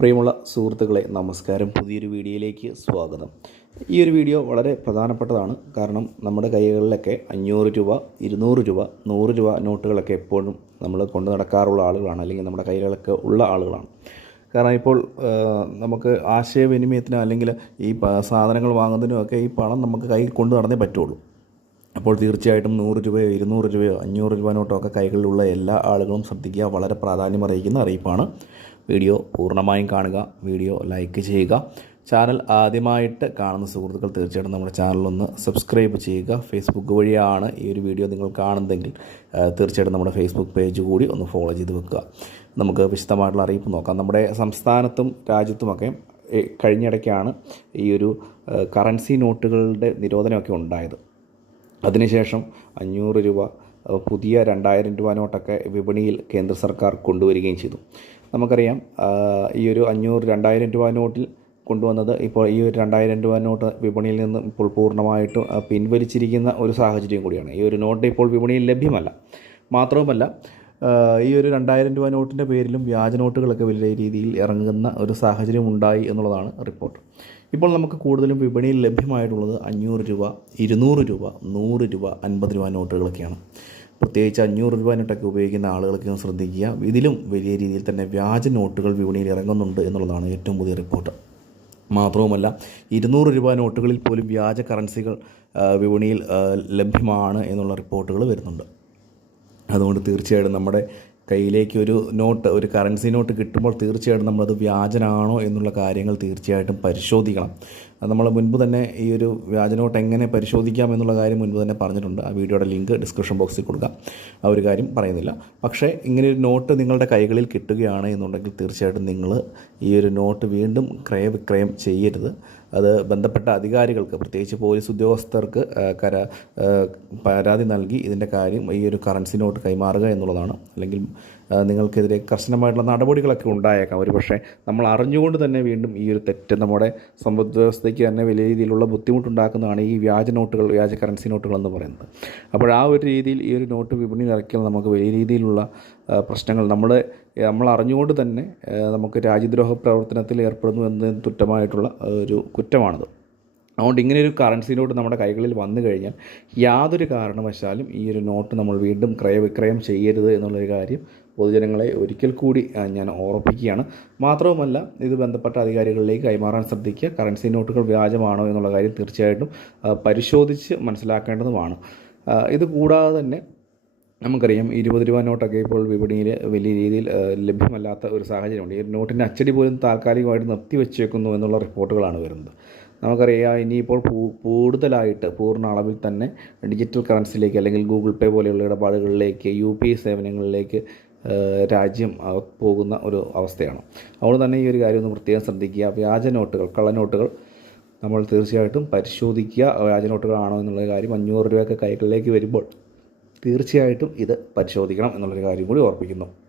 പ്രിയമുള്ള സുഹൃത്തുക്കളെ നമസ്കാരം. പുതിയൊരു വീഡിയോയിലേക്ക് സ്വാഗതം. ഈ ഒരു വീഡിയോ വളരെ പ്രധാനപ്പെട്ടതാണ്. കാരണം നമ്മുടെ കൈകളിലൊക്കെ അഞ്ഞൂറ് രൂപ ഇരുന്നൂറ് രൂപ നൂറ് രൂപ നോട്ടുകളൊക്കെ എപ്പോഴും നമ്മൾ കൊണ്ടു നടക്കാറുള്ള ആളുകളാണ് അല്ലെങ്കിൽ നമ്മുടെ കൈകളൊക്കെ ഉള്ള ആളുകളാണ്. കാരണം ഇപ്പോൾ നമുക്ക് ആശയവിനിമയത്തിനോ അല്ലെങ്കിൽ ഈ സാധനങ്ങൾ വാങ്ങുന്നതിനുമൊക്കെ ഈ പണം നമുക്ക് കയ്യിൽ കൊണ്ടു നടന്നേ പറ്റുള്ളൂ. അപ്പോൾ തീർച്ചയായിട്ടും നൂറ് രൂപയോ ഇരുന്നൂറ് രൂപയോ അഞ്ഞൂറ് രൂപ നോട്ടോ ഒക്കെ കൈകളിലുള്ള എല്ലാ ആളുകളും ശ്രദ്ധിക്കുക. വളരെ പ്രാധാന്യം അറിയിക്കുന്ന അറിയിപ്പാണ്. വീഡിയോ പൂർണമായും കാണുക വീഡിയോ ലൈക്ക് ചെയ്യുക. ചാനൽ ആദ്യമായിട്ട് കാണുന്ന സുഹൃത്തുക്കൾ തീർച്ചയായിട്ടും നമ്മുടെ ചാനലൊന്ന് സബ്സ്ക്രൈബ് ചെയ്യുക. ഫേസ്ബുക്ക് വഴിയാണ് ഈ ഒരു വീഡിയോ നിങ്ങൾ കാണുന്നതെങ്കിൽ തീർച്ചയായിട്ടും നമ്മുടെ ഫേസ്ബുക്ക് പേജ് കൂടി ഒന്ന് ഫോളോ ചെയ്ത് വെക്കുക. നമുക്ക് വിശദമായിട്ടുള്ള അറിയിപ്പ് നോക്കാം. നമ്മുടെ സംസ്ഥാനത്തും രാജ്യത്തുമൊക്കെ കഴിഞ്ഞിടയ്ക്കാണ് ഈ ഒരു കറൻസി നോട്ടുകളുടെ നിരോധനമൊക്കെ ഉണ്ടായത്. അതിനുശേഷം അഞ്ഞൂറ് രൂപ പുതിയ രണ്ടായിരം രൂപ നോട്ടൊക്കെ വിപണിയിൽ കേന്ദ്ര സർക്കാർ കൊണ്ടുവരികയും ചെയ്തു. നമുക്കറിയാം ഈ ഒരു അഞ്ഞൂറ് രണ്ടായിരം രൂപ നോട്ടിൽ കൊണ്ടുവന്നത് ഇപ്പോൾ ഈ ഒരു രണ്ടായിരം രൂപ നോട്ട് വിപണിയിൽ നിന്ന് ഇപ്പോൾ പൂർണമായിട്ടും പിൻവലിച്ചിരിക്കുന്ന ഒരു സാഹചര്യം കൂടിയാണ്. ഈ ഒരു നോട്ട് ഇപ്പോൾ വിപണിയിൽ ലഭ്യമല്ല. മാത്രവുമല്ല ഈ ഒരു രണ്ടായിരം രൂപ നോട്ടിന്റെ പേരിലും വ്യാജ നോട്ടുകളൊക്കെ വലിയ രീതിയിൽ ഇറങ്ങുന്ന ഒരു സാഹചര്യം ഉണ്ടായി എന്നുള്ളതാണ് റിപ്പോർട്ട്. ഇപ്പോൾ നമുക്ക് കൂടുതലും വിപണിയിൽ ലഭ്യമായിട്ടുള്ളത് അഞ്ഞൂറ് രൂപ ഇരുന്നൂറ് രൂപ നൂറ് രൂപ അൻപത് രൂപ നോട്ടുകളൊക്കെയാണ്. പ്രത്യേകിച്ച് അഞ്ഞൂറ് രൂപ നോട്ടൊക്കെ ഉപയോഗിക്കുന്ന ആളുകളൊക്കെ ഒന്ന് ശ്രദ്ധിക്കുക. ഇതിലും വലിയ രീതിയിൽ തന്നെ വ്യാജ നോട്ടുകൾ വിപണിയിൽ ഇറങ്ങുന്നുണ്ട് എന്നുള്ളതാണ് ഏറ്റവും പുതിയ റിപ്പോർട്ട്. മാത്രവുമല്ല ഇരുന്നൂറ് രൂപ നോട്ടുകളിൽ പോലും വ്യാജ കറൻസികൾ വിപണിയിൽ ലഭ്യമാണ് എന്നുള്ള റിപ്പോർട്ടുകൾ വരുന്നുണ്ട്. അതുകൊണ്ട് തീർച്ചയായിട്ടും നമ്മുടെ കയ്യിലേക്ക് ഒരു നോട്ട് ഒരു കറൻസി നോട്ട് കിട്ടുമ്പോൾ തീർച്ചയായിട്ടും നമ്മളത് വ്യാജനാണോ എന്നുള്ള കാര്യങ്ങൾ തീർച്ചയായിട്ടും പരിശോധിക്കണം. അത് നമ്മൾ മുൻപ് തന്നെ ഈ ഒരു വ്യാജ നോട്ട് എങ്ങനെ പരിശോധിക്കാം എന്നുള്ള കാര്യം മുൻപ് തന്നെ പറഞ്ഞിട്ടുണ്ട്. ആ വീഡിയോയുടെ ലിങ്ക് ഡിസ്ക്രിപ്ഷൻ ബോക്സിൽ കൊടുക്കാം. ആ ഒരു കാര്യം പറയുന്നില്ല. പക്ഷേ ഇങ്ങനെ ഒരു നോട്ട് നിങ്ങളുടെ കൈകളിൽ കിട്ടുകയാണ് എന്നുണ്ടെങ്കിൽ തീർച്ചയായിട്ടും നിങ്ങൾ ഈ ഒരു നോട്ട് വീണ്ടും ക്രയവിക്രയം ചെയ്യരുത്. അത് ബന്ധപ്പെട്ട അധികാരികൾക്ക് പ്രത്യേകിച്ച് പോലീസ് ഉദ്യോഗസ്ഥർക്ക് കര പരാതി നൽകി ഇതിന്റെ കാര്യം ഈ ഒരു കറൻസി നോട്ട് കൈമാറുക എന്നുള്ളതാണ്. അല്ലെങ്കിൽ നിങ്ങൾക്കെതിരെ കർശനമായിട്ടുള്ള നടപടികളൊക്കെ ഉണ്ടായേക്കാം. ഒരു പക്ഷേ നമ്മൾ അറിഞ്ഞുകൊണ്ട് തന്നെ വീണ്ടും ഈ ഒരു തെറ്റ് നമ്മുടെ സമ്പദ് വ്യവസ്ഥയ്ക്ക് തന്നെ വലിയ രീതിയിലുള്ള ബുദ്ധിമുട്ടുണ്ടാക്കുന്നതാണ് ഈ വ്യാജ നോട്ടുകൾ വ്യാജ കറൻസി നോട്ടുകൾ എന്ന് പറയുന്നത്. അപ്പോൾ ആ ഒരു രീതിയിൽ ഈ ഒരു നോട്ട് വിപണി ഇറക്കിയാൽ നമുക്ക് വലിയ രീതിയിലുള്ള പ്രശ്നങ്ങൾ. നമ്മൾ നമ്മൾ അറിഞ്ഞുകൊണ്ട് തന്നെ നമുക്ക് രാജ്യദ്രോഹ പ്രവർത്തനത്തിൽ ഏർപ്പെടുന്നു എന്നതിന് തുറ്റമായിട്ടുള്ള ഒരു കുറ്റമാണത്. അതുകൊണ്ട് ഇങ്ങനെ ഒരു നമ്മുടെ കൈകളിൽ വന്നു കഴിഞ്ഞാൽ യാതൊരു കാരണവശാലും ഈ ഒരു നോട്ട് നമ്മൾ വീണ്ടും ക്രയവിക്രയം ചെയ്യരുത് എന്നുള്ളൊരു കാര്യം പൊതുജനങ്ങളെ ഒരിക്കൽ കൂടി ഞാൻ ഓർപ്പിക്കുകയാണ് മാത്രവുമല്ല ഇത് ബന്ധപ്പെട്ട അധികാരികളിലേക്ക് കൈമാറാൻ ശ്രദ്ധിക്കുക. കറൻസി നോട്ടുകൾ വ്യാജമാണോ എന്നുള്ള കാര്യം തീർച്ചയായിട്ടും പരിശോധിച്ച് മനസ്സിലാക്കേണ്ടതുമാണ്. ഇത് കൂടാതെ തന്നെ നമുക്കറിയാം ഇരുപത് രൂപ നോട്ടൊക്കെ ഇപ്പോൾ വിപണിയിൽ വലിയ രീതിയിൽ ലഭ്യമല്ലാത്ത ഒരു സാഹചര്യമുണ്ട്. ഈ നോട്ടിന്റെ അച്ചടി പോലും താൽക്കാലികമായിട്ട് നിർത്തി വെച്ചേക്കുന്നു എന്നുള്ള റിപ്പോർട്ടുകളാണ് വരുന്നത്. നമുക്കറിയാം ഇനിയിപ്പോൾ കൂടുതലായിട്ട് പൂർണ അളവിൽ തന്നെ ഡിജിറ്റൽ കറൻസിയിലേക്ക് അല്ലെങ്കിൽ ഗൂഗിൾ പേ പോലെയുള്ള ഇടപാടുകളിലേക്ക് യു പി ഐ സേവനങ്ങളിലേക്ക് രാജ്യം പോകുന്ന ഒരു അവസ്ഥയാണ്. അതുകൊണ്ട് തന്നെ ഈ ഒരു കാര്യം ഒന്ന് പ്രത്യേകം ശ്രദ്ധിക്കുക. വ്യാജ നോട്ടുകൾ കള്ളനോട്ടുകൾ നമ്മൾ തീർച്ചയായിട്ടും പരിശോധിക്കുക. വ്യാജ നോട്ടുകളാണോ എന്നുള്ള കാര്യം അഞ്ഞൂറ് രൂപയൊക്കെ കൈകളിലേക്ക് വരുമ്പോൾ തീർച്ചയായിട്ടും ഇത് പരിശോധിക്കണം എന്നുള്ളൊരു കാര്യം കൂടി ഓർപ്പിക്കുന്നു.